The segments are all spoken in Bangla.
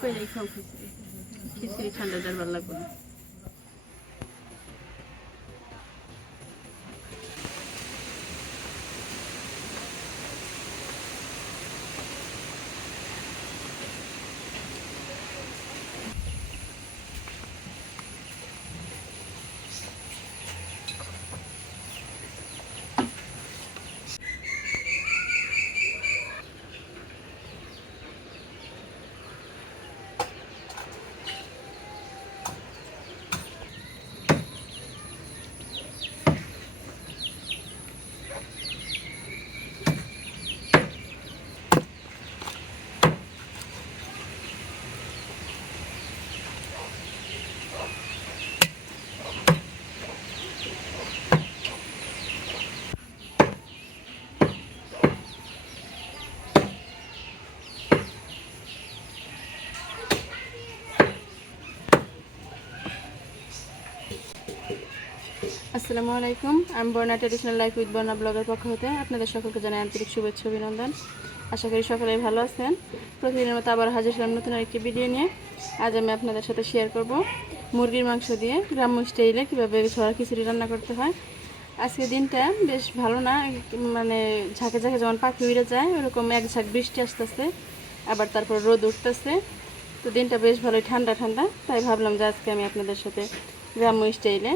কুকারে খাও খিচুড়ি ঠান্ডা দেওয়ার ভালো লাগবে না। আসসালামু আলাইকুম। আমি বর্ণা ট্রেডিশনাল লাইফ উইথ বর্ণা ব্লগের পক্ষ হতে আপনাদের সকলকে জানাই আন্তরিক শুভেচ্ছা অভিনন্দন। আশা করি সকলেই ভালো আছেন। প্রতিদিনের মতো আবার হাজির হলাম নতুন আরেকটি ভিডিও নিয়ে। আজ আমি আপনাদের সাথে শেয়ার করব মুরগির মাংস দিয়ে গ্রাম্য স্টাইলে কীভাবে ছোড়া খিচুড়ি রান্না করতে হয়। আজকে দিনটা বেশ ভালো না মানে ঝাঁকে ঝাঁকে যেমন পাখি উড়ে যায়, ওরকম এক ঝাঁক বৃষ্টি আসতেছে, আবার তারপর রোদ উঠতেছে। তো দিনটা বেশ ভালোই ঠান্ডা ঠান্ডা, তাই ভাবলাম যে আজকে আমি আপনাদের সাথে গ্রাম্য স্টাইলে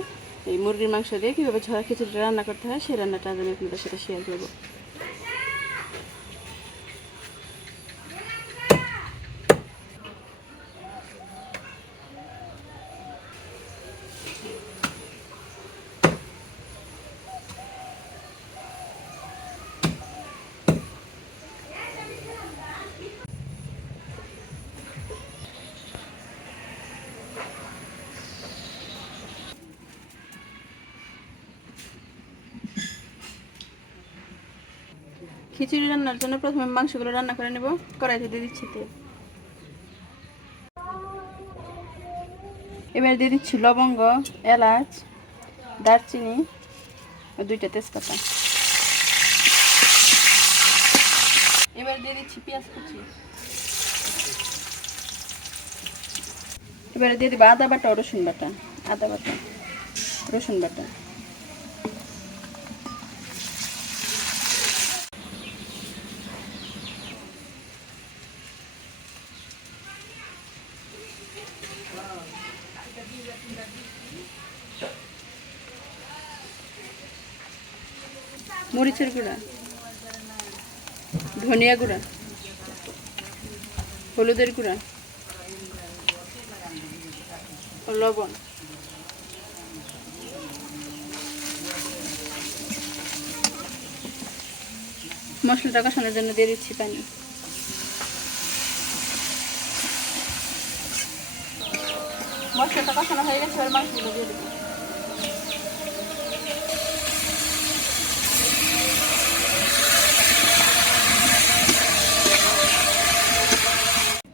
এই মুরগির মাংস দিয়ে কীভাবে ঝরা খিচুড়িটা রান্না করতে হয় সেই রান্নাটা আমি আপনাদের সাথে শেয়ার করব। খিচুড়ি রান্নার জন্য প্রথমে মাংসগুলো রান্না করে নেব, কড়াইতে দিয়ে দিচ্ছি তেল। এবার দিয়ে দিচ্ছি লবঙ্গ, এলাচ, দারচিনি ও দুইটা তেজপাতা। এবার দিয়ে দিচ্ছি পেঁয়াজ কুচি। এবারে দিয়ে দেবো আদা বাটা রসুন বাটা, আদা বাটা, রসুন বাটা। মরিচের গুঁড়া, ধনিয়া গুঁড়া, হলুদের গুঁড়া, লবণ। মশলাটা কষানোর জন্য দিয়ে দিচ্ছি পানি। মশলাটা কষানো হয়ে গেছে, এবার মাংসগুলো দিয়ে দেবো।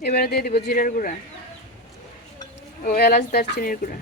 এবারে দিয়ে দিব জিরার গুঁড়া ও এলাচ দারচিনির গুঁড়া।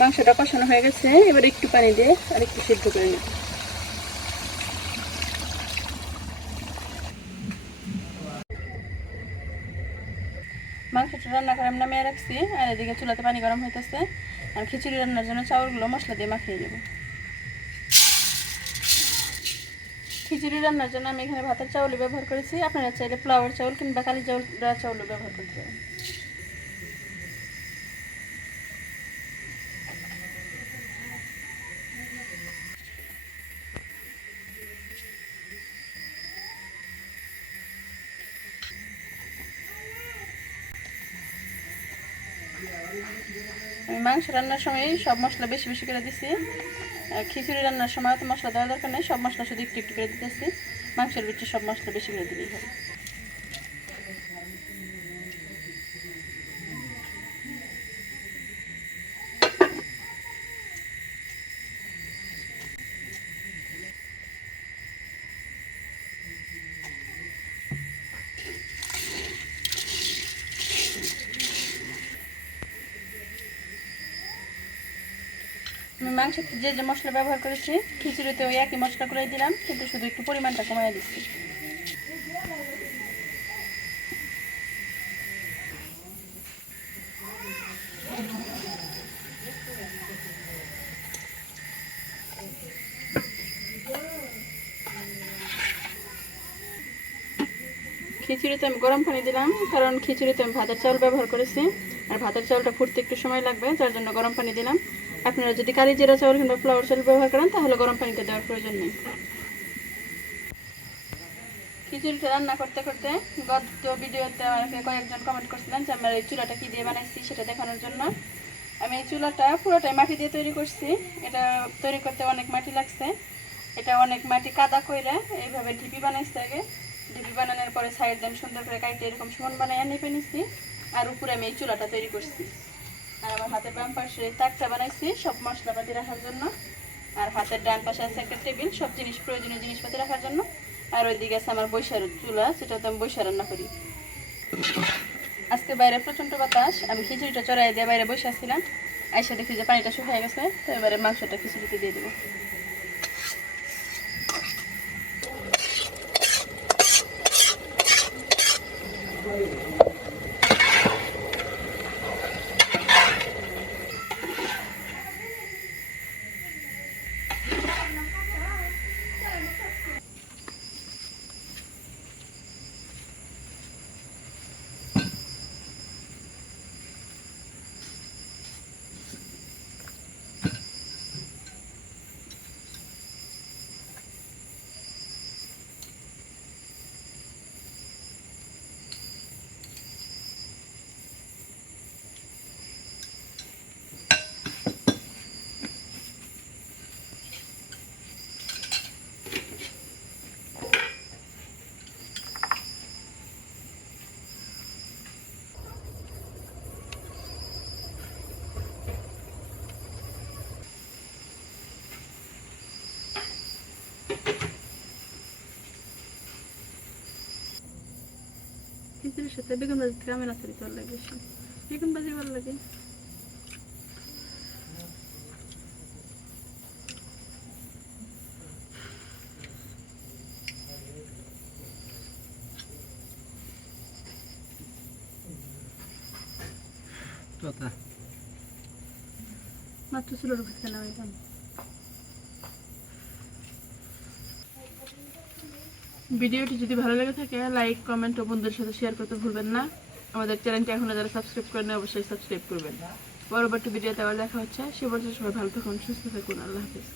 মাংসটা কষানো হয়ে গেছে। এবার একটু পানি দিয়ে আর একটু সিদ্ধ করে নিই মাংসটা রান্না করে নামিয়ে রাখছি, আর এদিকে চুলাতে পানি গরম হইতেছে। আর খিচুড়ি রান্নার জন্য চাউলগুলো মশলা দিয়ে মাখিয়ে দেবো খিচুড়ি রান্নার জন্য আমি এখানে ভাতের চাউল ব্যবহার করেছি। আপনারা চাইলে ফ্লাওয়ার চাউল কিংবা কালি চাউল চাউলও ব্যবহার করতে পারেন। মাংস রান্নার সময় সব মশলা বেশি বেশি করে দিছি। খিচুড়ি রান্নার সময় তো মশলা দেওয়ার দরকার নেই, সব মশলা শুধু একটু একটু করে দিতেছি। মাংসের ভিতরে সব মশলা বেশি করে দিলেই হবে। মাংস যে যে মশলা ব্যবহার করেছি খিচুড়িতে ওই একই মশলা করে দিলাম, কিন্তু শুধু একটু পরিমাণটা কমাই দিচ্ছি। খিচুড়িতে আমি গরম পানি দিলাম, কারণ খিচুড়িতে আমি ভাতের চাউল ব্যবহার করেছি, আর ভাতের চাউলটা ফুটতে একটু সময় লাগবে, যার জন্য গরম পানি দিলাম। আপনারা যদি কারি জিরা চাউল কিংবা ফ্লাওয়ার চাউল ব্যবহার করেন, তাহলে গরম পানিটা দেওয়ার প্রয়োজন নেই। খিচুড়িটা রান্না করতে করতে গত ভিডিওতে আমাকে কয়েকজন কমেন্ট করছিলেন যে আমরা এই চুলাটা কি দিয়ে বানাইছি সেটা দেখানোর জন্য। আমি এই চুলাটা পুরোটাই মাটি দিয়ে তৈরি করছি। এটা তৈরি করতে অনেক মাটি লাগছে। এটা অনেক মাটি কাদা কইরা এইভাবে ঢিপি বানাইছে আগে। ঢিপি বানানোর পরে সাইড আমি সুন্দর করে কাইটে এরকম সমান বানাইয়া নিপে নিছি। আর উপরে আমি এই চুলাটা তৈরি করছি। আর আমার হাতের বাম পাশে তাকটা বানাইছি, সব মশলাপাতি রাখার জন্য। আর হাতের ডান পাশে আছে একটা টেবিল, সব জিনিস, প্রয়োজনীয় জিনিসপাতি রাখার জন্য। আর ওইদিকে আছে আমার বৈশার চুলা, সেটাতে আমি বৈশা রান্না করি। আজকে বাইরে প্রচণ্ড বাতাস, আমি খিচুড়িটা চড়াই দিয়ে বাইরে বসে আসছিলাম আইসা দেখি যে পানিটা শুকিয়ে গেছে, তো এবারে মাংসটা খিচুড়িতে দিয়ে দেবো। খিচুড়ির সাথে বেগুন ভাজি থেকে আমি নাচারি ভালো লাগে বেশি। বেগুন ভাজি ভালো লাগে। মাত্র একদম ভিডিওটি যদি ভালো লেগে থাকে লাইক কমেন্ট ও বন্ধুদের সাথে শেয়ার করতে ভুলবেন না। আমাদের চ্যানেলটি এখনও যারা সাবস্ক্রাইব করেন অবশ্যই সাবস্ক্রাইব করবেন। পরবর্তী ভিডিওতে আবার দেখা হচ্ছে। সে বছর সবাই ভালো থাকুন, সুস্থ থাকুন। আল্লাহ হাফিজ।